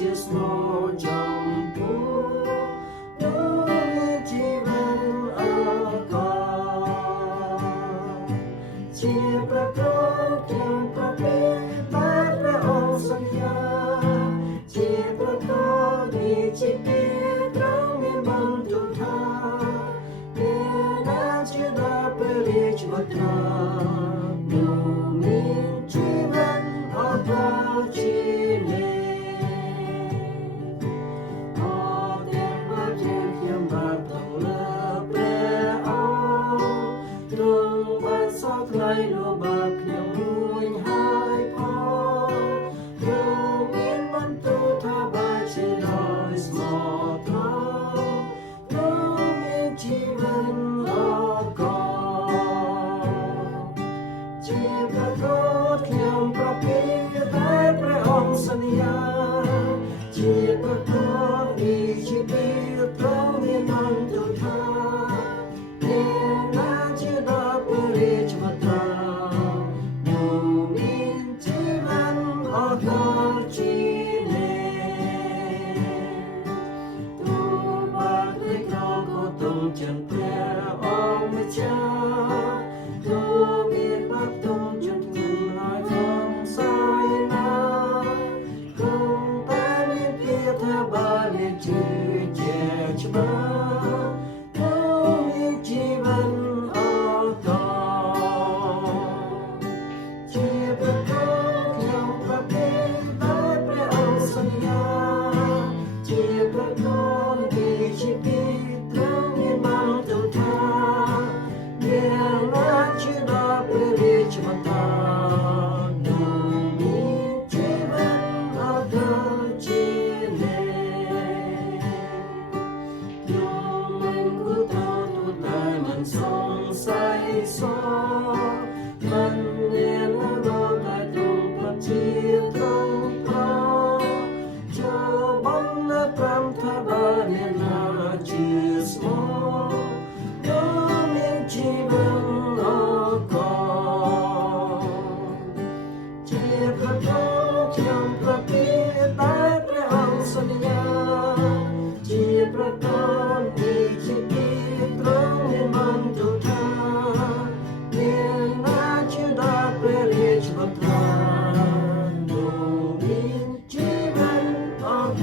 ជាស្មោចំពោះនោះមានជីវិតអកលជាប្រកបទាំងប្រពៃតែព្រះអង្គសន្យាជាប្រកបនៃជីវិតត្រង់មានបន្ទូលថាមានណាជាដល់ព្រះរាជវត្រានោះមានជីវិតអកលជានិច្ចថ្លៃលោកបាបខ្ញុំមួយហើយផងគឺមានបន្ទូលថាបើជាដោយស្មោះត្រង់នោះមានជីវិតអកលជាប្រកបខ្ញុំប្រពៃតែព្រះអង្គសន្យាជាប្រកបនៃជីវិតត្រង់មានបន្ទូលថាមានណាជាដល់ព្រះរាជវត្រាchânព្រះអង្គម្ចាស់ទូមានបាបទុំជន់ធ្ងន់ហើយធំសាយណាគង់តែមានពាក្យថាបើមានជឿជាច្បាស់ទូមានជីវិតអកលជាប្រកបខ្ញុំប្រពៃតែព្រះអង្គសន្យាជាប្រកបនៃជីវិតสงสัยสอมันเรียนและรอได้ตรงพระจีตรงพอโจบังและพรำทบาเนียนาจีสมอก็มีชีวิตออกจีพระโตยังพระปีได้พระองค์สัญญาจีพระโตมีชีวิตตรงในมันตุทาเนียนาชิดาเปริจวัตราโนมินชีวิตออก